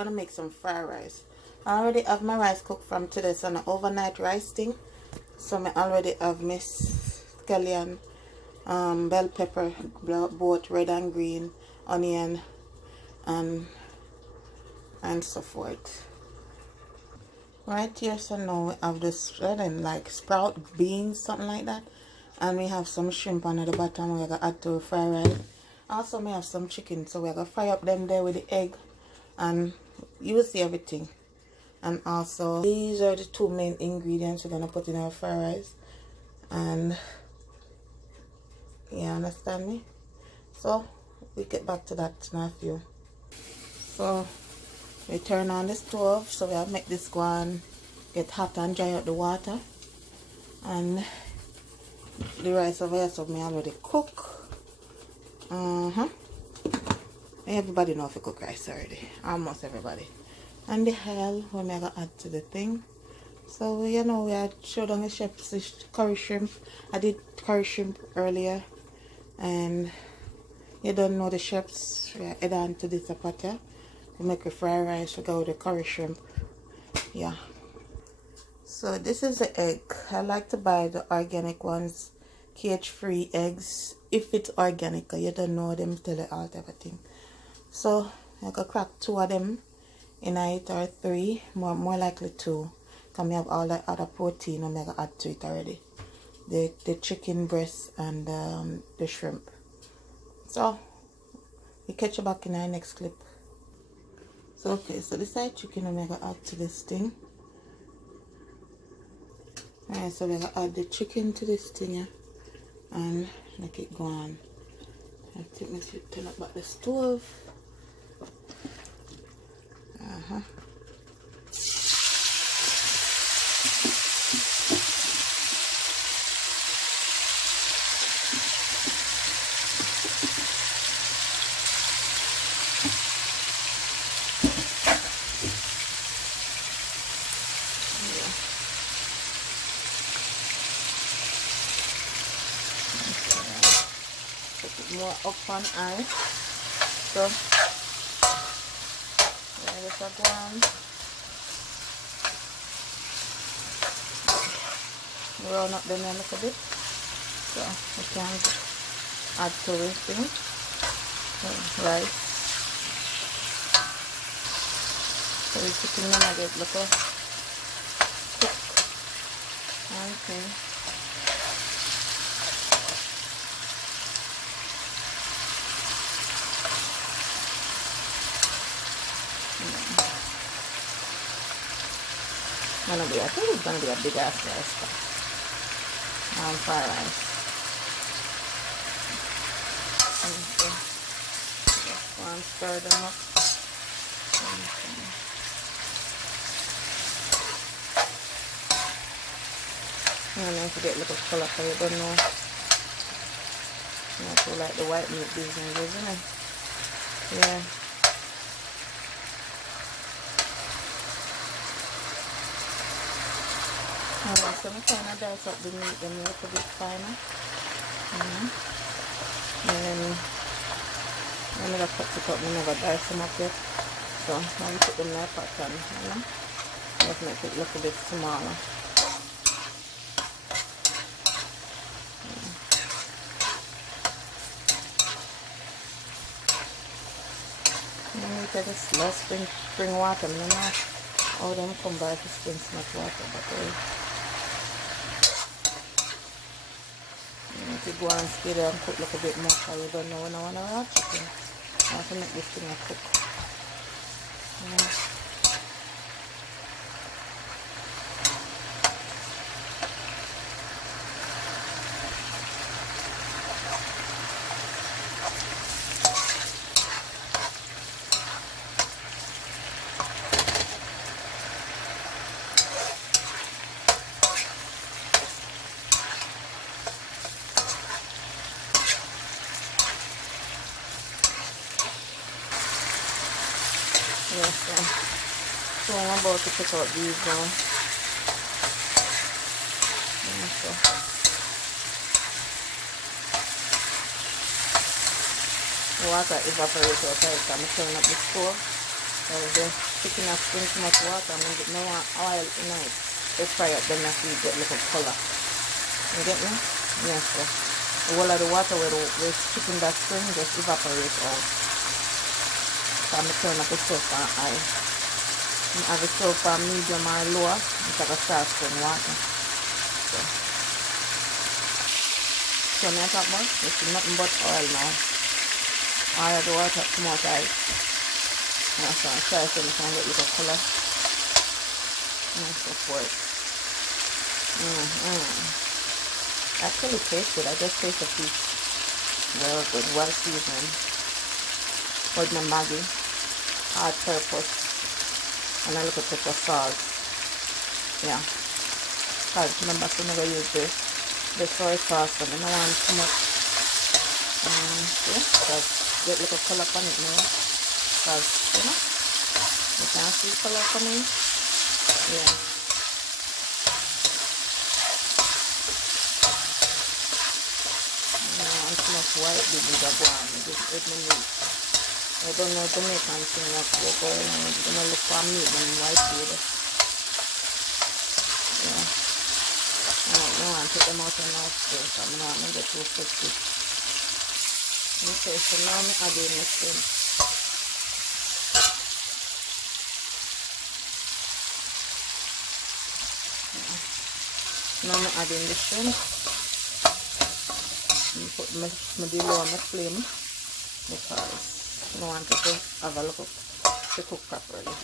gonna make some fried rice. I already have my rice cooked from today, so an overnight rice thing. So I already have my scallion, bell pepper, both red and green, onion, and so forth. Right here, so now we have this red and like sprout beans, something like that, and we have some shrimp on the bottom. We're gonna add to fried rice. Also, we have some chicken, so we're gonna fry up them there with the egg, and you will see everything. And also, these are the two main ingredients we're gonna put in our fried rice. And you understand me? So we get back to that in a few. So we turn on the stove, so we'll make this go and get hot and dry out the water. And the rice over here, so me already cook. Everybody know if you cook rice already, almost everybody. And the oil when I gonna add to the thing. So you know, we had showed on the chef's curry shrimp. I did curry shrimp earlier, and you don't know the chefs. We add on to this pot here. We make a fried rice. We go with the curry shrimp. Yeah. So this is the egg. I like to buy the organic ones, cage-free eggs. If it's organic, you don't know them tell you all everything. So I can crack 2 of them in it, or 3, more likely 2. Because we have all the other protein and I can add to it already. The chicken breast and the shrimp. So we catch you back in our next clip. So okay, so this is chicken I'm gonna add to this thing. Alright, so we're gonna add the chicken to this thing here and make it go on. I think we should turn up back the stove. More up on ice, so there is a one. Roll up them a little bit, so we can add to this thing. Rice. So the chicken gonna get little cook. Okay. I think it's gonna be a big ass rice fried rice. Okay. Just go and stir them up. I'm gonna get a little color so you don't know. Not too like the white meat business, isn't it? Yeah. Alright, so I'm kind of dice up the meat them a little bit finer. And then I'm going to cut it up, I never dice them up yet. So I'm put them in a pot and just make it look a bit smaller. And then we take a slow spring water. I don't know how them come by to spring so much water, but you go and stay there and cook a little bit more, so you don't know when I want to raw chicken. I have to make this thing a cook. Yes, so I'm about to put out these now. So. Water evaporates outside, so I'm turning up the stove. So the chicken has spring too much water and get no oil in it. They fry up, then that's you get little color. You get me? Yes, so the whole of the water where the chicken that spring just evaporate out. So I'm turn up the stove on high. I have the stove on medium or lower instead of saucepan water. So now I talk about it's nothing but oil now. All of the water come out right. And so I'm trying to get a little color. And so forth. Actually tastes good. I just taste a piece. Very good. Well seasoned. With my Maggi. Hard purpose. And a little bit of salt. Yeah. Because remember to never use the soy sauce and I don't want too much. Yeah, just get a little color on it now. Because, you know, you can see color coming. Yeah. Too much white babies are going. It may need. I don't know Jamaican thing like we're going on. I'm gonna look for meat and white food. Yeah. No, I put them out in our space. I'm not gonna get too thick. Okay, so now I'm adding the shrimp. Now I'm adding the shrimp. Put my deal on the flame because I want it to have a look to cook properly.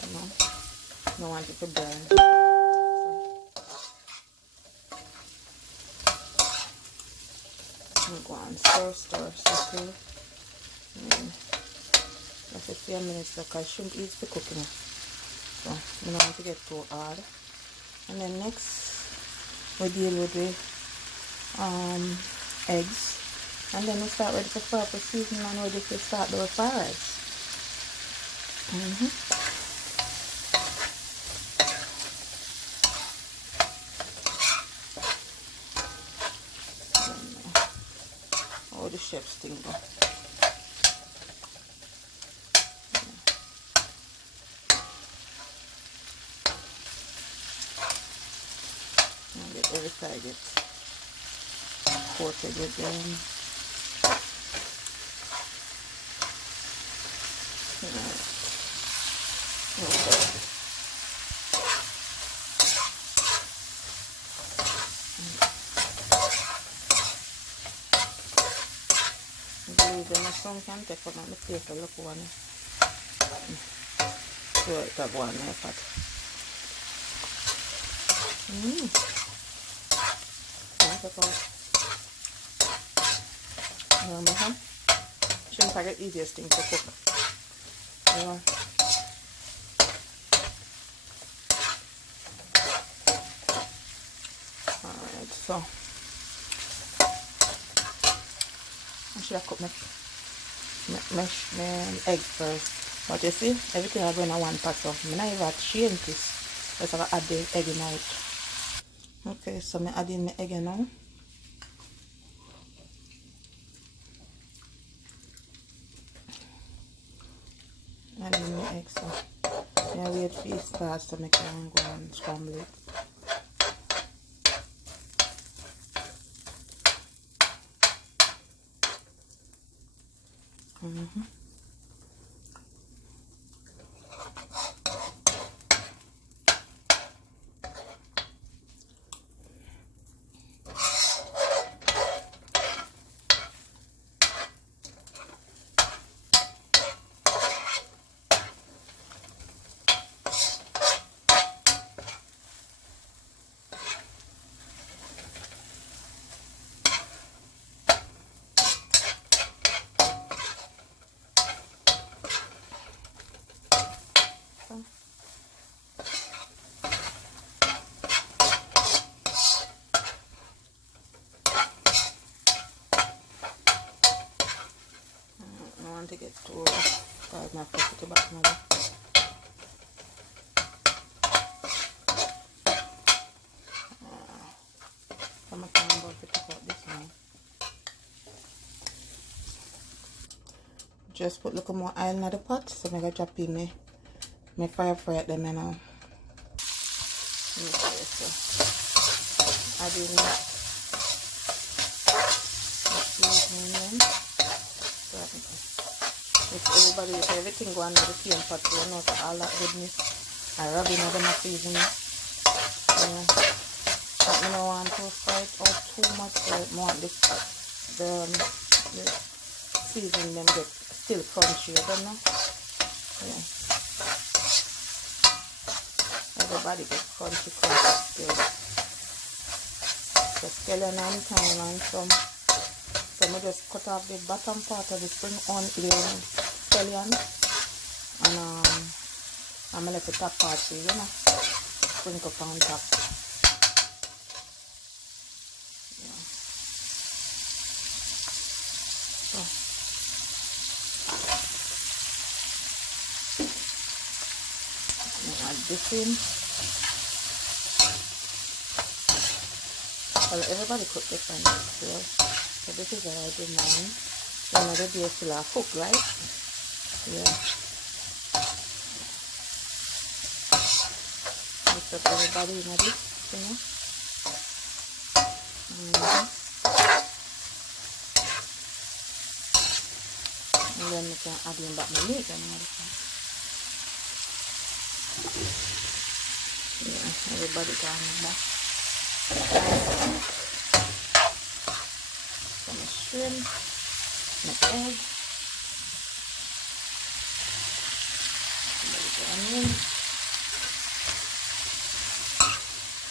I don't want it to burn. I'm going to stir circle. That's a few minutes because shrimp eats the cooking. So I don't want to get too hard. And then next we deal with the eggs, and then we start ready to fry up the seasoning and ready to start the fries. All the chef's thing go. Every side gets coated with them. I believe the some can take on the plate to look one. So it's a one effort. Shrimp are the easiest thing to cook. Yeah. Alright, so I should have cooked my egg first. But you see, everything I going in one pot, so I'm not even change this. Let's add the egg in out. Okay, so I'm adding my egg now. Adding my egg, so I wait for it start so I can go and scramble it. To get to start my first to back now. I'm about to pick out this one. just put a little more oil in the pot, so I'm gonna drop in my fry it them, you know. Okay, so add in the seasoning then. So if everybody, if everything go on the same pot, so you know that all that goodness I rub in them seasoning. But I don't want to fry it out too much, so I want the seasoning them get still crunchy, you don't know? Yeah. Everybody gets crunchy still. So scallion and thyme and some. So I just cut off the bottom part of the spring onion scallion, and I'm gonna let the top part see, you know, sprinkle on top. Yeah. So add this in. Well, everybody cook different still. So this is what I do mine. Another day still I cook, right? Yeah. Mix up everybody in this, you know. And then we can add in back my meat and everything. Yeah, everybody got in back. Some shrimp, my egg.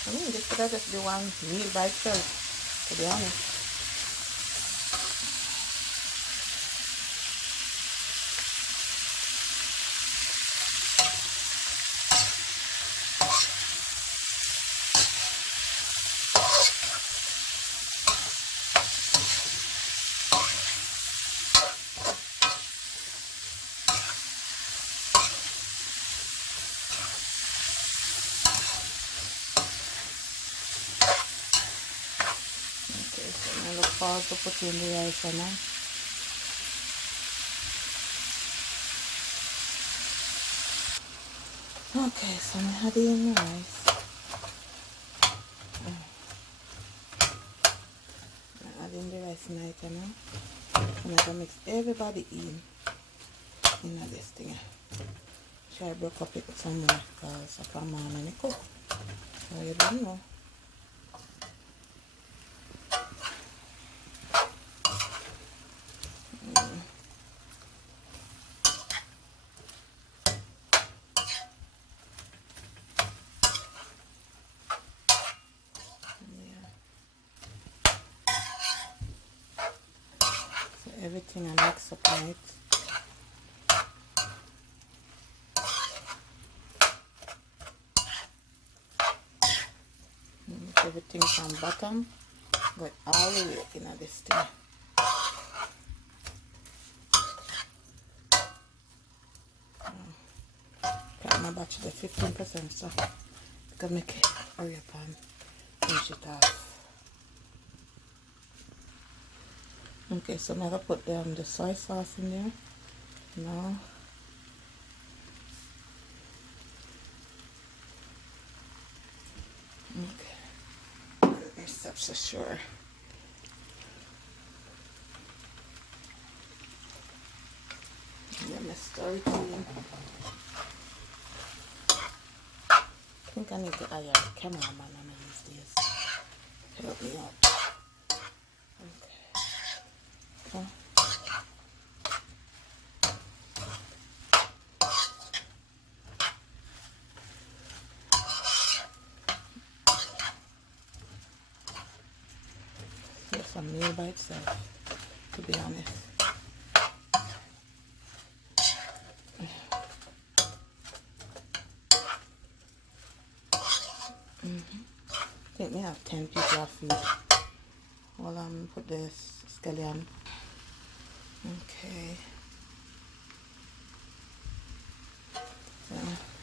I mean, this could have just be one meal by itself, to be honest. To put in the rice now. Okay, so I'm adding the rice. I'm adding the rice now. I'm gonna mix everybody in this thing. Try to break up it some more because I can't manage to cook. So you don't know. Everything I mix up right. Everything from bottom, but all the way in this thing. Got my batch the 15%, so I can make it hurry up and finish it off. Okay, so I'm gonna put the soy sauce in there now. Okay, this up so sure. And then I stir it in. I think I need to hire a cameraman on these days. Help me out. Okay. So, here's some meal by itself, to be honest. I think we have 10 people off feed. Well, put this scallion. Okay.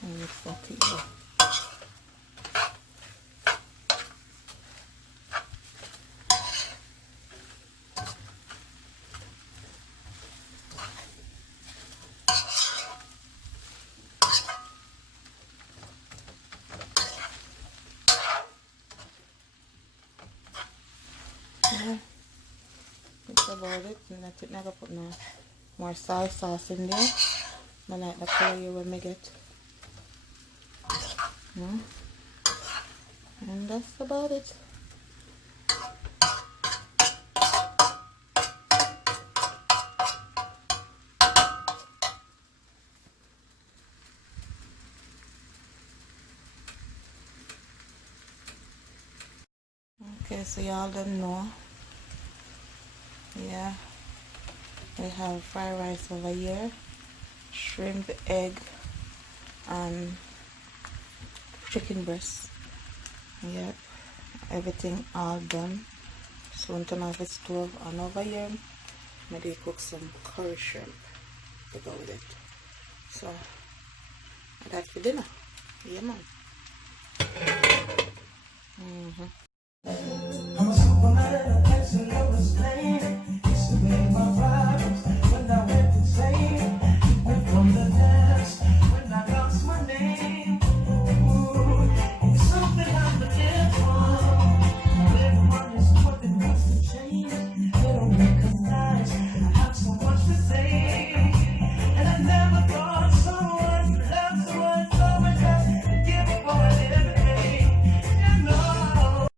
And mix that together. about it. And I think I'm gonna put more soy sauce in there. I like the color you will make it. And that's about it. Okay, so y'all don't know. Yeah, we have fried rice over here, shrimp, egg, and chicken breast. Yep, everything all done. Soon turn off the stove, and over here maybe cook some curry shrimp to go with it. So that's for dinner. Yeah, man.